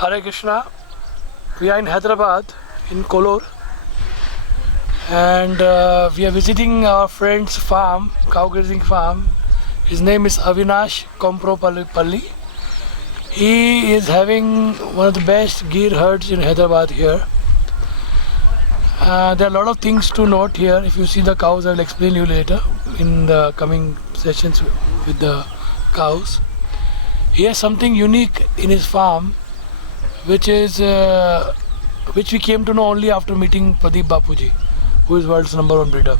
Hare Krishna. We are in Hyderabad, in Kolur, and we are visiting our friend's farm, cow grazing farm. His name is Avinash Kompropalli. He is having one of the best ghee herds in Hyderabad here. There are a lot of things to note here. If you see the cows, I will explain you later in the coming sessions with the cows. He has something unique in his farm, which we came to know only after meeting Pradeep Bapuji, who is world's #1 breeder.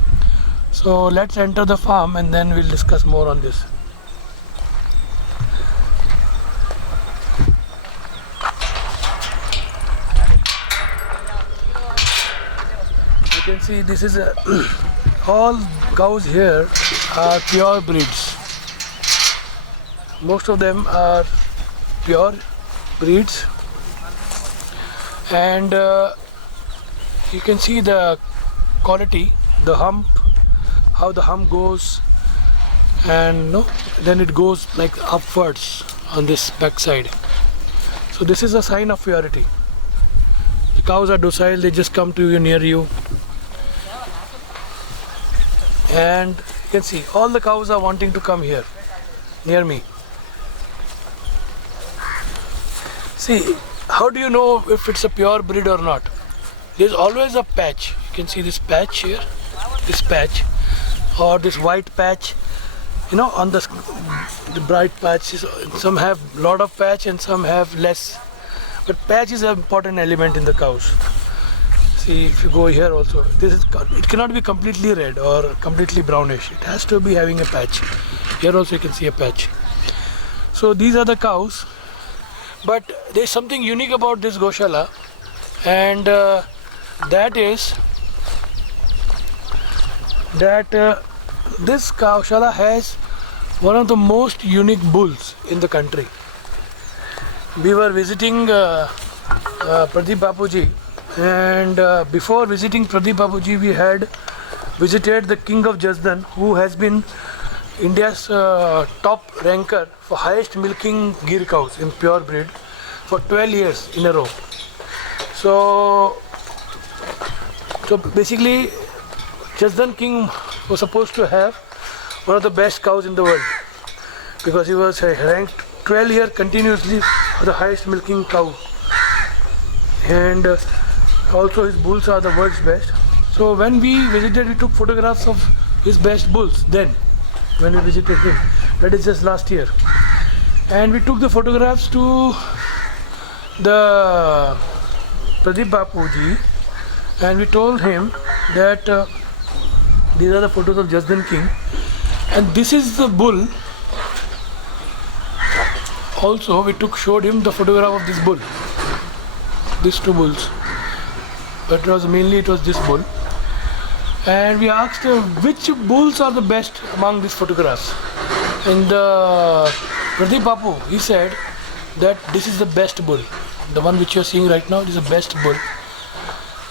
So let's enter the farm and then we'll discuss more on this. You can see this is all cows here are pure breeds. Most of them are pure breeds, and you can see the quality, the hump, how the hump goes, and then it goes like upwards on this back side. So this is a sign of purity. The cows are docile, they just come to you, near you, and you can see all the cows are wanting to come here near me. See, how do you know if it's a pure breed or not? There's always a patch. You can see this patch here, this patch, or this white patch, on the bright patches. Some have lot of patch and some have less. But patch is an important element in the cows. See, if you go here also, it cannot be completely red or completely brownish. It has to be having a patch. Here also you can see a patch. So these are the cows. But there is something unique about this Goshala, and that is that this Goshala has one of the most unique bulls in the country. We were visiting Pradeep Bapuji, and before visiting Pradeep Bapuji, we had visited the King of Jasdan, who has been India's top ranker for highest milking ghee cows in pure breed for 12 years in a row. So basically, Jasdan King was supposed to have one of the best cows in the world, because he was ranked 12 years continuously for the highest milking cow, and also his bulls are the world's best. So when we visited, we took photographs of his best bulls then. When we visited him, that is just last year, and we took the photographs to the Pradeep Bapuji, and we told him that these are the photos of Jasdan King, and this is the bull. Also, we showed him the photograph of this bull, these two bulls, but it was this bull. And we asked which bulls are the best among these photographs. And Pradeep Bapu, he said that this is the best bull. The one which you are seeing right now is the best bull.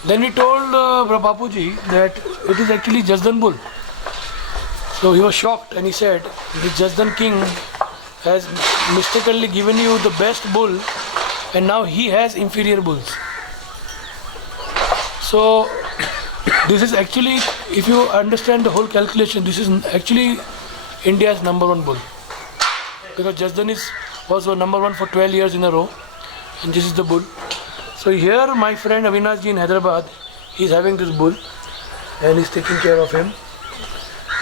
Then we told Bapuji that it is actually Jasdan bull. So he was shocked and he said, the Jasdan King has mistakenly given you the best bull, and now he has inferior bulls. So this is actually, if you understand the whole calculation, this is actually India's #1 bull, because Jasdan was #1 for 12 years in a row, and this is the bull. So here my friend Avinash ji in Hyderabad, he's having this bull and he's taking care of him.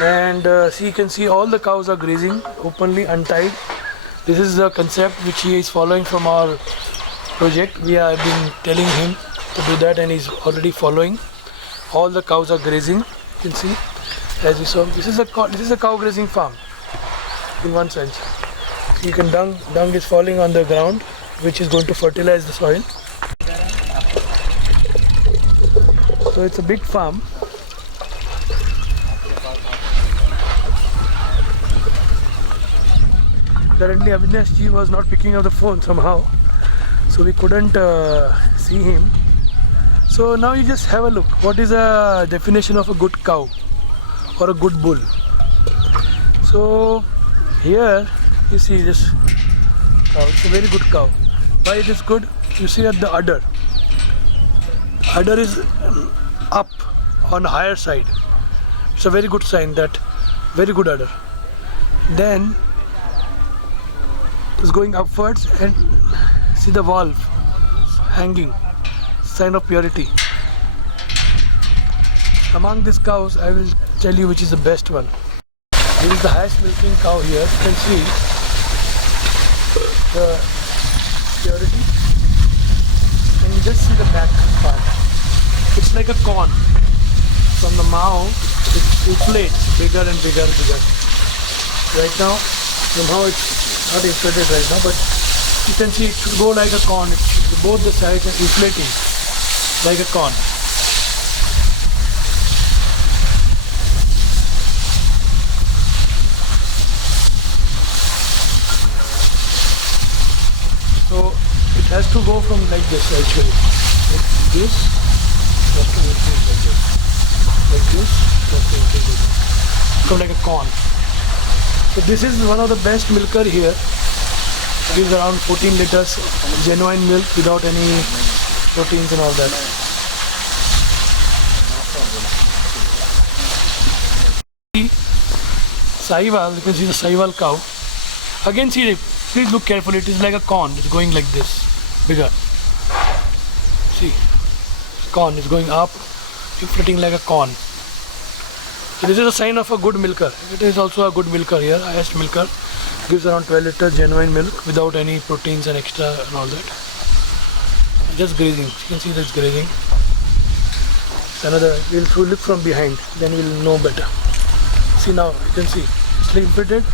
And see, you can see all the cows are grazing openly, untied. This is the concept which he is following from our project. We have been telling him to do that, and he's already following. All the cows are grazing. You can see, as we saw, this is a cow grazing farm in one sense. So you can dung is falling on the ground, which is going to fertilize the soil. So it's a big farm. Currently Avinash ji was not picking up the phone somehow, so we couldn't see him. So now you just have a look. What is a definition of a good cow or a good bull? So here you see this cow. It's a very good cow. Why it is good? if you see at the udder is up on the higher side. It's a very good sign, that very good udder. Then it's going upwards, and see the valve hanging, sign of purity. Among these cows, I will tell you which is the best one. This is the highest milking cow here. You can see the purity, and you just see the back part. It's like a corn. From the mouth, it inflates bigger and bigger and bigger. Right now, somehow it's not inflated right now, but you can see it should go like a corn. Both the sides are inflating like a corn. So it has to go from like this actually. Like this, has to increase like this. Like this, has to increase like this. Become like a corn. So this is one of the best milker here. Gives around 14 liters genuine milk without any proteins and all that. Sahiwal, you can see the Sahiwal cow. Again, see, please look carefully. It is like a corn. It's going like this, bigger. See, corn is going up, inflating like a corn. So this is a sign of a good milker. It is also a good milker here, highest milker. Gives around 12 liters genuine milk without any proteins and extra and all that. Just grazing. You can see that's grazing. It's another. We'll look from behind, then we'll know better. See now, you can see it's inflated,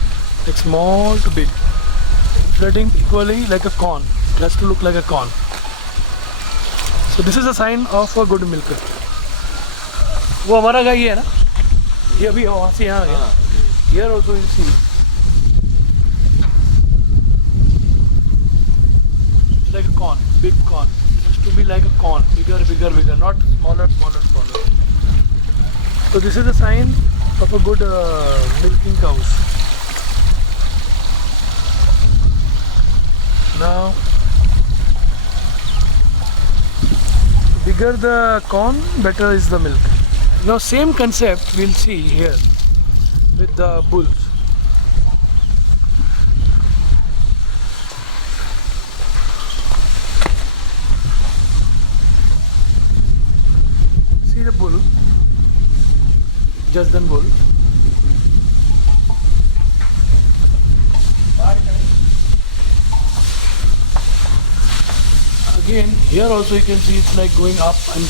like small to big. Inflating equally like a corn. It has to look like a corn. So this is a sign of a good milker. वो हमारा गाय है ना? ये अभी वहाँ से यहाँ है. Here also you see. Like a corn, big corn. It has to be like a corn, bigger, bigger, bigger, not smaller, smaller, smaller. So this is a sign of a good milking cows. Now, bigger the corn, better is the milk. Now same concept we'll see here with the bulls. The bull, Jasdan bull. Again, here also you can see it's like going up and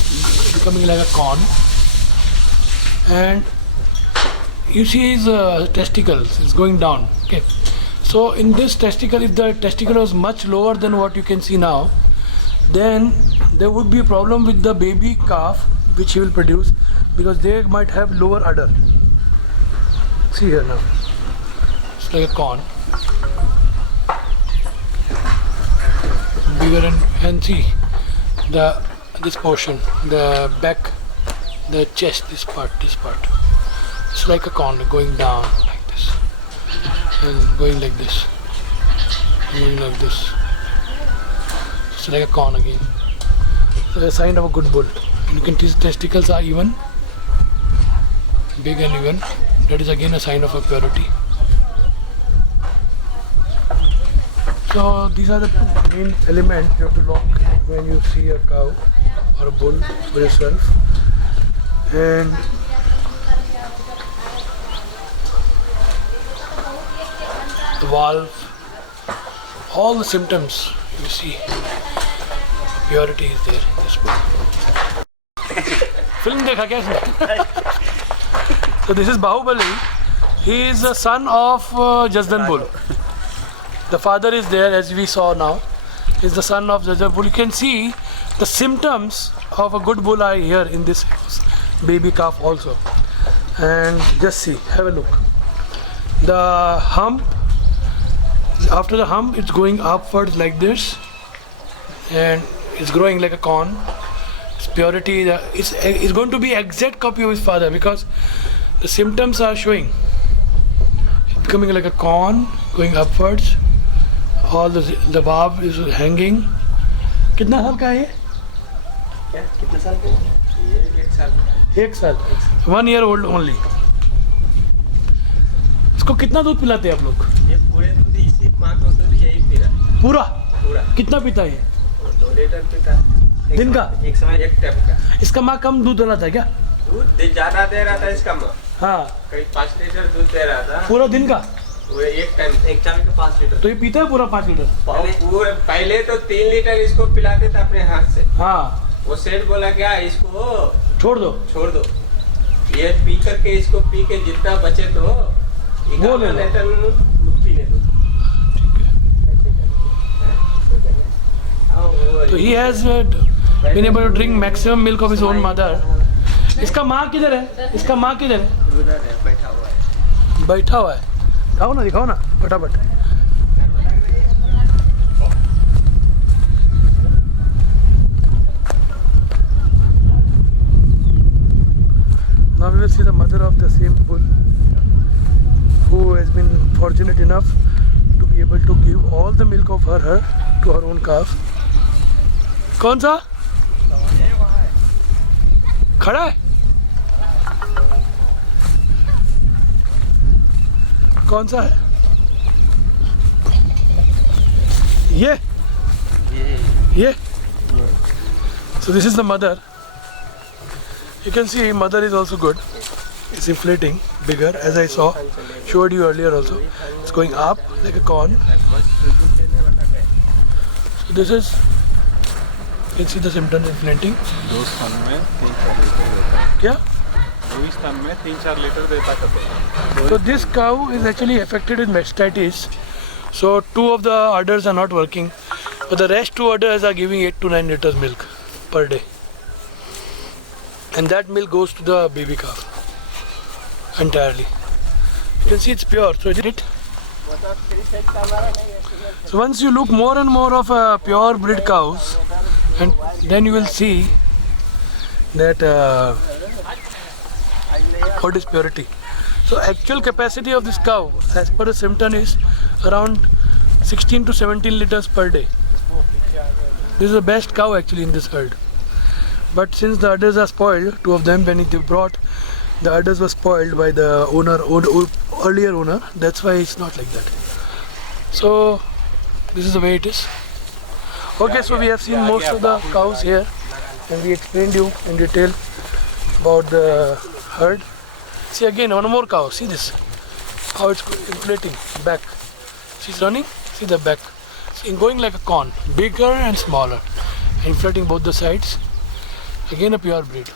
becoming like a corn. And you see his testicles, it's going down. Okay. So in this testicle, if the testicle was much lower than what you can see now, then there would be a problem with the baby calf which he will produce, because they might have lower udder. See here now, it's like a corn, bigger, and see this portion, the back, the chest, this part, it's like a corn going down like this and going like this, going like this. It's like a corn again. It's a sign of a good bull. You can see testicles are even, big and even. That is again a sign of a purity. So these are the two main elements you have to look when you see a cow or a bull for yourself. And the valve, all the symptoms you see, purity is there in this bull. Film dekha kya isne? So this is Bahubali. He is the son of Jasdan bull. The father is there, as we saw now. He is the son of Jasdan bull. You can see the symptoms of a good bull are here in this baby calf also. And just see, have a look. The hump, after the hump, it's going upwards like this, and it's growing like a corn. Its purity, it's going to be exact copy of his father, because the symptoms are showing. It's becoming like a corn, going upwards. All the valve is hanging, कितना साल का है ये? क्या कितने साल का है? ये 1 साल का। 1 साल, 1 year old ओनली। इसको कितना दूध पिलाते हैं आप लोग? ये पूरे दूध इसी माँ को दूध यही पी रहा पूरा? पूरा। कितना पीता है ये? 2 लीटर पीता। दिन का? एक समय एक टाइम का। इसका माँ कम दूध देना था क्या? दूध ज्यादा दे रहा था इसका माँ, हाँ। करीब 5 लीटर दूध दे रहा था पूरा दिन का? वो एक टाइम का 5 लीटर। तो ये पीता है पूरा 5 लीटर? पूरे पहले तो 3 लीटर इसको पिलाते थे अपने हाथ से। हाँ। वो सेठ बोला क्या इसको छोड़ दो। छोड़ दो, ये पी करके इसको पी के जितना बचे तो वो ले लो। पीने दो। तो he has been able to drink maximum milk of his own mother. इसका माँ किधर है? इसका माँ किधर है? उधर है, बैठा हुआ है। बैठा हुआ है। दिखाओ ना, दिखाओ ना फटाफट। Now we will see the mother of the same bull, who has been fortunate enough to be able to give all the milk of her to her own calf. कौन सा? खड़ा है? कौन सा है? ये? So this is the mother. You can see mother is also good. It's inflating bigger, as I showed you earlier also. It's going up like a corn. So this is, you can see the symptoms inflating. 2 स्तन में 3-4 litre देता है। क्या? 2 स्तन में 3-4 litre देता है। So this cow is actually affected with mastitis. So 2 of the udders are not working, but the rest 2 udders are giving 8 to 9 liters milk per day. And that milk goes to the baby calf entirely. You can see it's pure. So is it? So once you look more and more of pure breed cows, and then you will see that what is purity. So actual capacity of this cow, as per the symptom, is around 16 to 17 liters per day. This is the best cow actually in this herd. But since the udders are spoiled, 2 of them when they brought, the udders were spoiled by the earlier owner. That's why it's not like that. So this is the way it is. Okay, so we have seen most of the cows here, and we explained you in detail about the herd. See again, one more cow. See this, how it's inflating back. She's running. See the back. See, going like a corn, bigger and smaller, inflating both the sides. Again a pure breed.